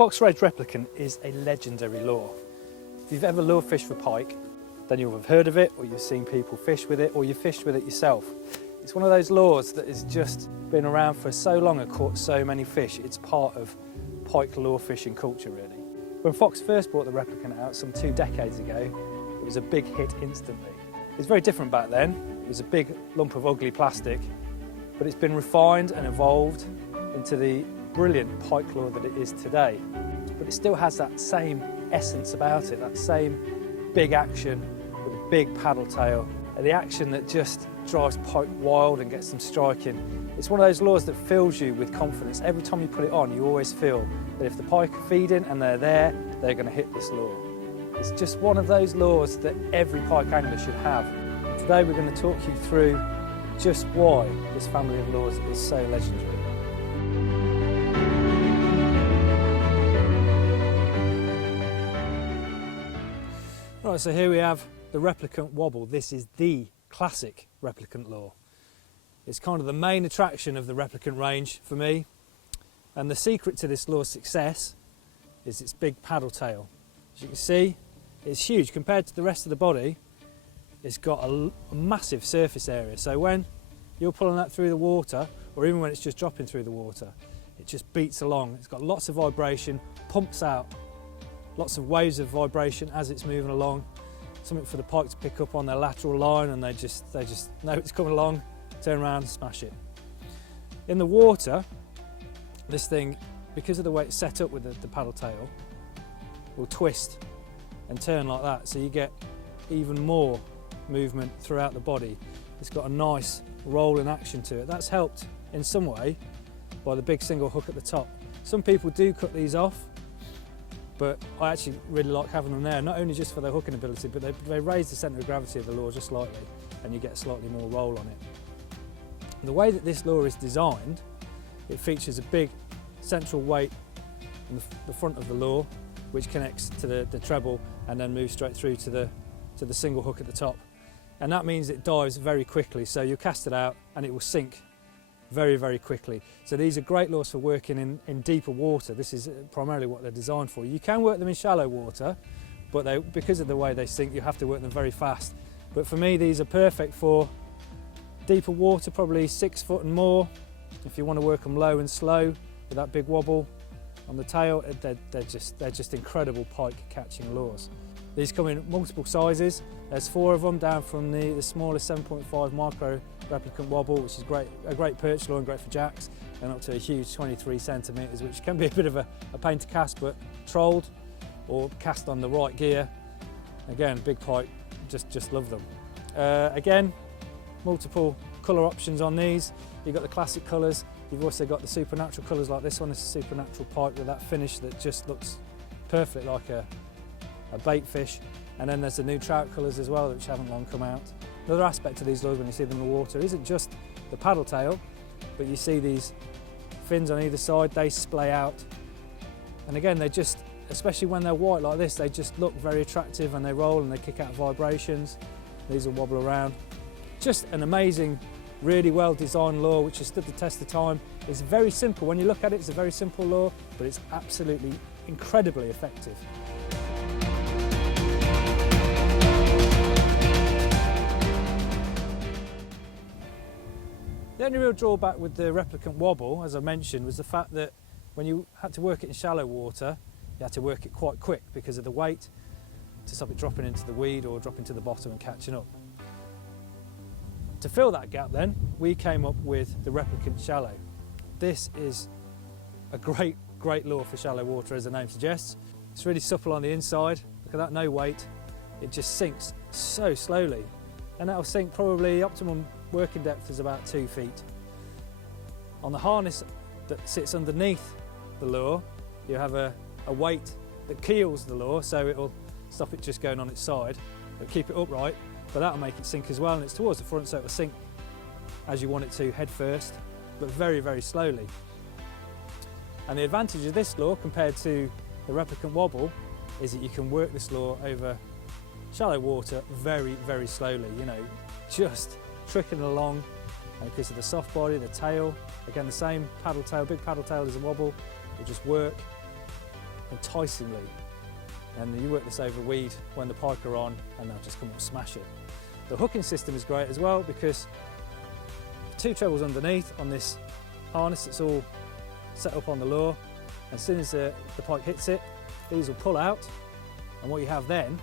Fox Rage Replicant is a legendary lure. If you've ever lure fished for pike, then you'll have heard of it, or you've seen people fish with it, or you've fished with it yourself. It's one of those lures that has just been around for so long and caught so many fish. It's part of pike lure fishing culture, really. When Fox first brought the Replicant out some 2 decades ago, it was a big hit instantly. It was very different back then. It was a big lump of ugly plastic, but it's been refined and evolved into the brilliant pike lure that it is today. But it still has that same essence about it, that same big action with a big paddle tail, and the action that just drives pike wild and gets them striking. It's one of those lures that fills you with confidence. Every time you put it on, you always feel that if the pike are feeding and they're there, they're going to hit this lure. It's just one of those lures that every pike angler should have. And today we're going to talk you through just why this family of lures is so legendary. Right, so here we have the Replicant Wobble. This is the classic Replicant lure. It's kind of the main attraction of the Replicant range for me, and the secret to this lure's success is its big paddle tail. As you can see, it's huge compared to the rest of the body. It's got a massive surface area, so when you're pulling that through the water, or even when it's just dropping through the water, it just beats along. It's got lots of vibration, pumps out lots of waves of vibration as it's moving along. Something for the pike to pick up on their lateral line, and they just know it's coming along, turn around and smash it. In the water, this thing, because of the way it's set up with the paddle tail, will twist and turn like that, so you get even more movement throughout the body. It's got a nice rolling action to it. That's helped in some way by the big single hook at the top. Some people do cut these off, but I actually really like having them there, not only just for their hooking ability, but they raise the centre of gravity of the lure just slightly, and you get slightly more roll on it. The way that this lure is designed, it features a big central weight in the front of the lure, which connects to the treble and then moves straight through to the single hook at the top. And that means it dives very quickly, so you cast it out and it will sink very, very quickly. So these are great lures for working in deeper water. This is primarily what they're designed for. You can work them in shallow water, but because of the way they sink, you have to work them very fast. But for me, these are perfect for deeper water, probably 6 foot and more. If you want to work them low and slow with that big wobble on the tail, they're just incredible pike catching lures. These come in multiple sizes. There's 4 of them, down from the smallest 7.5 micro Replicant Wobble, which is a great perch lure and great for jacks, and up to a huge 23 centimetres, which can be a bit of a pain to cast, but trolled or cast on the right gear, again, big pike, just love them. Again, multiple colour options on these. You've got the classic colours, you've also got the supernatural colours like this one. This is a supernatural pike with that finish that just looks perfect like a bait fish. And then there's the new trout colours as well, which haven't long come out. Another aspect of these lures when you see them in the water isn't just the paddle tail, but you see these fins on either side, they splay out. And again, they just, especially when they're white like this, they just look very attractive, and they roll and they kick out vibrations. These will wobble around. Just an amazing, really well designed lure which has stood the test of time. It's very simple. When you look at it, it's a very simple lure, but it's absolutely incredibly effective. The only real drawback with the Replicant Wobble, as I mentioned, was the fact that when you had to work it in shallow water, you had to work it quite quick because of the weight, to stop it dropping into the weed or dropping to the bottom and catching up. To fill that gap then, we came up with the Replicant Shallow. This is a great lure for shallow water, as the name suggests. It's really supple on the inside. Look at that, no weight. It just sinks so slowly, and that'll sink probably optimum working depth is about 2 feet. On the harness that sits underneath the lure, you have a weight that keels the lure, so it'll stop it just going on its side. It'll keep it upright, but that'll make it sink as well, and it's towards the front, so it'll sink as you want it to, head first, but very, very slowly. And the advantage of this lure compared to the Replicant Wobble is that you can work this lure over shallow water very, very slowly, you know, just trickling along, because of the soft body, the tail, again the same paddle tail, big paddle tail as a wobble, will just work enticingly. And you work this over weed when the pike are on, and they'll just come up and smash it. The hooking system is great as well, because 2 trebles underneath on this harness that's all set up on the lure. As soon as the pike hits it, these will pull out, and what you have then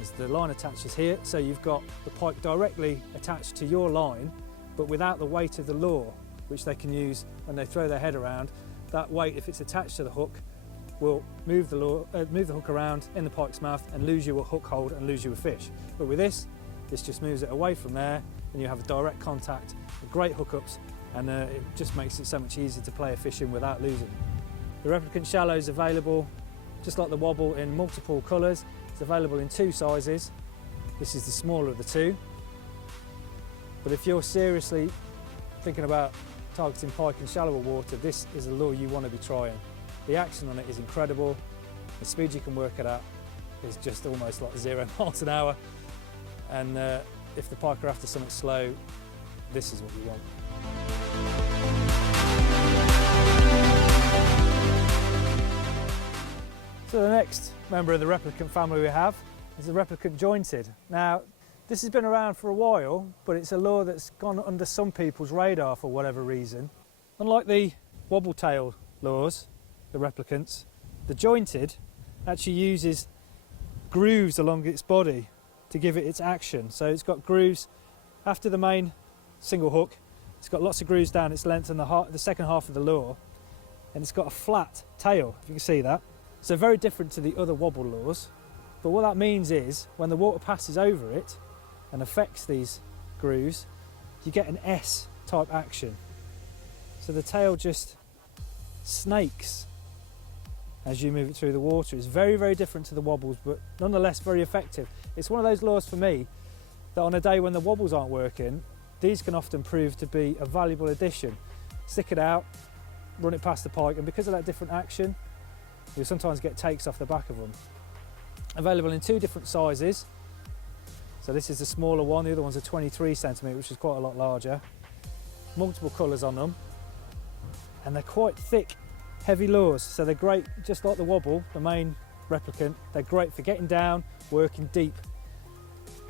is the line attaches here, so you've got the pike directly attached to your line, but without the weight of the lure, which they can use when they throw their head around. That weight, if it's attached to the hook, will move the hook around in the pike's mouth and lose you a hook hold and lose you a fish. But with this just moves it away from there, and you have a direct contact, great hookups, and it just makes it so much easier to play a fish in without losing. The Replicant shallow is available, just like the Wobble, in multiple colours. It's available in 2 sizes. This is the smaller of the 2. But if you're seriously thinking about targeting pike in shallower water, this is a lure you want to be trying. The action on it is incredible. The speed you can work it at is just almost like 0 miles an hour. And if the pike are after something slow, this is what you want. So the next member of the Replicant family we have is the Replicant jointed. Now, this has been around for a while, but it's a lure that's gone under some people's radar for whatever reason. Unlike the wobble tail lures, the Replicants, the jointed actually uses grooves along its body to give it its action. So it's got grooves after the main single hook. It's got lots of grooves down its length and the second half of the lure, and it's got a flat tail, if you can see that. So very different to the other wobble lures. But what that means is when the water passes over it and affects these grooves, you get an S-type action. So the tail just snakes as you move it through the water. It's very, very different to the wobbles, but nonetheless very effective. It's one of those lures for me that on a day when the wobbles aren't working, these can often prove to be a valuable addition. Stick it out, run it past the pike, and because of that different action, you'll sometimes get takes off the back of them. Available in 2 different sizes. So this is the smaller one, the other one's a 23 centimetre, which is quite a lot larger. Multiple colours on them, and they're quite thick, heavy lures, so they're great, just like the wobble, the main Replicant. They're great for getting down, working deep,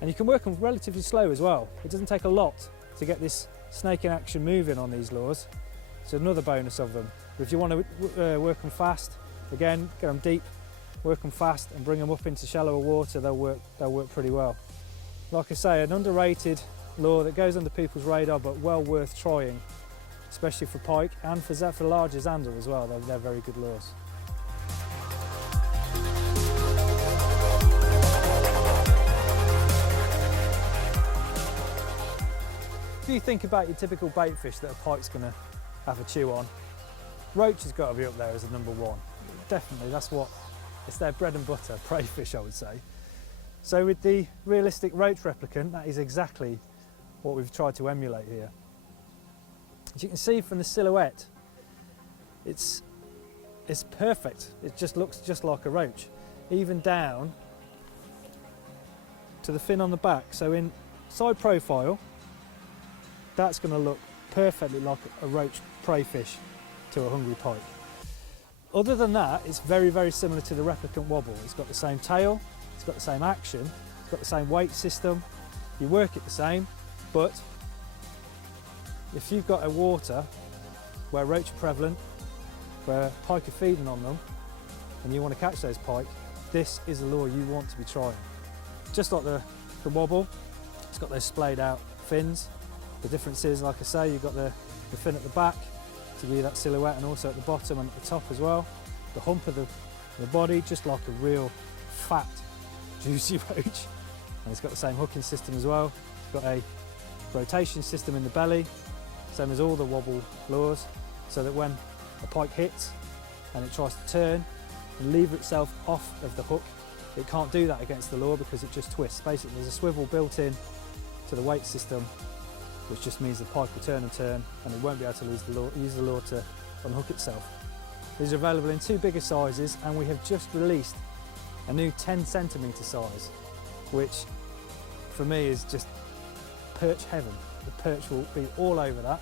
and you can work them relatively slow as well. It doesn't take a lot to get this snaking action moving on these lures, so another bonus of them. But if you want to work them fast, again, get them deep, work them fast, and bring them up into shallower water, they'll work pretty well. Like I say, an underrated lure that goes under people's radar, but well worth trying, especially for pike and for larger zander as well. They're very good lures. If you think about your typical bait fish that a pike's going to have a chew on, roach has got to be up there as a number 1. Definitely, it's their bread and butter, prey fish, I would say. So with the realistic roach Replicant, that is exactly what we've tried to emulate here. As you can see from the silhouette, it's perfect. It just looks just like a roach, even down to the fin on the back. So in side profile, that's going to look perfectly like a roach prey fish to a hungry pike. Other than that, it's very, very similar to the Replicant wobble. It's got the same tail, it's got the same action, it's got the same weight system. You work it the same, but if you've got a water where roach are prevalent, where pike are feeding on them, and you want to catch those pike, this is a lure you want to be trying. Just like the wobble, it's got those splayed out fins. The difference is, like I say, you've got the fin at the back to give you that silhouette, and also at the bottom and at the top as well. The hump of the body, just like a real fat, juicy roach. And it's got the same hooking system as well. It's got a rotation system in the belly, same as all the wobble lures, so that when a pike hits and it tries to turn and lever itself off of the hook, it can't do that against the lure because it just twists. Basically, there's a swivel built in to the weight system, which just means the pike will turn and it won't be able to use the lure to unhook itself. These are available in 2 bigger sizes, and we have just released a new 10 centimetre size, which for me is just perch heaven. The perch will be all over that.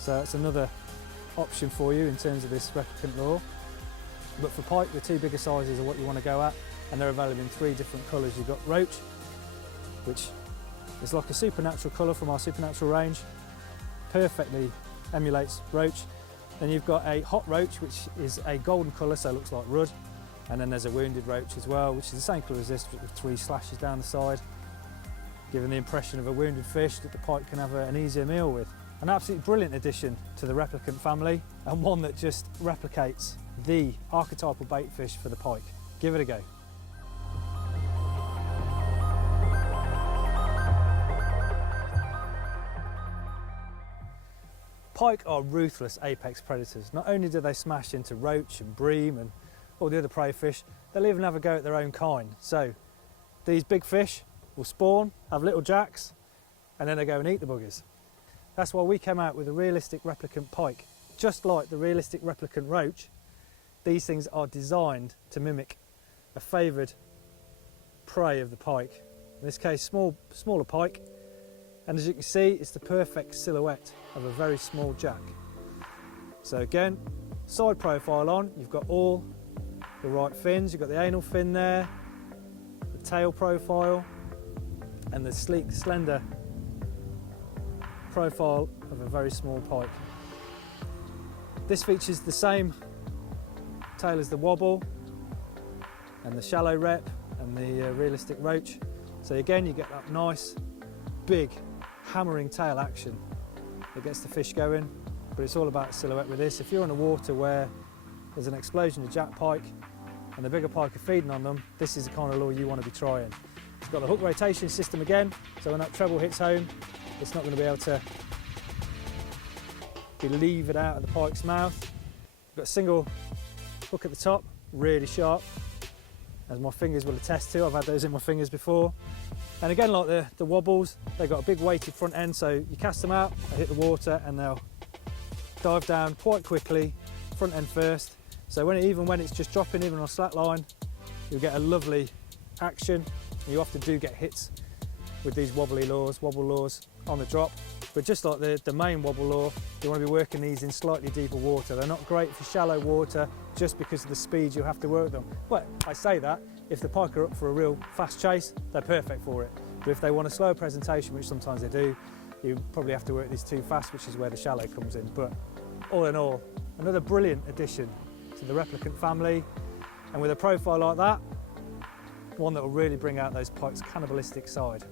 So it's another option for you in terms of this Replicant lure. But for pike, the two bigger sizes are what you want to go at, and they're available in 3 different colours. You've got Roach, which is like a supernatural colour from our supernatural range, perfectly emulates Roach. Then you've got a hot Roach, which is a golden colour, so it looks like Rudd. And then there's a wounded Roach as well, which is the same colour as this, but with 3 slashes down the side, giving the impression of a wounded fish that the pike can have an easier meal with. An absolutely brilliant addition to the Replicant family, and one that just replicates the archetypal bait fish for the pike. Give it a go. Pike are ruthless apex predators. Not only do they smash into roach and bream and all the other prey fish, they'll even have a go at their own kind. So these big fish will spawn, have little jacks, and then they go and eat the buggers. That's why we came out with a realistic replicant pike. Just like the realistic replicant roach, these things are designed to mimic a favoured prey of the pike. In this case, smaller pike. And as you can see, it's the perfect silhouette of a very small jack. So again, side profile on, you've got all the right fins. You've got the anal fin there, the tail profile, and the sleek, slender profile of a very small pike. This features the same tail as the wobble and the shallow rep and the realistic roach. So again, you get that nice, big, hammering tail action that gets the fish going, but it's all about silhouette with this. If you're in a water where there's an explosion of jack pike and the bigger pike are feeding on them, this is the kind of lure you want to be trying. It's got the hook rotation system again, so when that treble hits home, it's not going to be able to be levered out of the pike's mouth. You've got a single hook at the top, really sharp, as my fingers will attest to. I've had those in my fingers before. And again, like the wobbles, they've got a big weighted front end, so you cast them out, they hit the water, and they'll dive down quite quickly, front end first. So even when it's just dropping, even on a slack line, you'll get a lovely action. You often do get hits with these wobbly lures, wobble lures on the drop. But just like the main wobble lure, you want to be working these in slightly deeper water. They're not great for shallow water just because of the speed you have to work them. Well, I say that, if the pike are up for a real fast chase, they're perfect for it. But if they want a slow presentation, which sometimes they do, you probably have to work these too fast, which is where the shallow comes in. But all in all, another brilliant addition to the Replicant family. And with a profile like that, one that will really bring out those pike's cannibalistic side.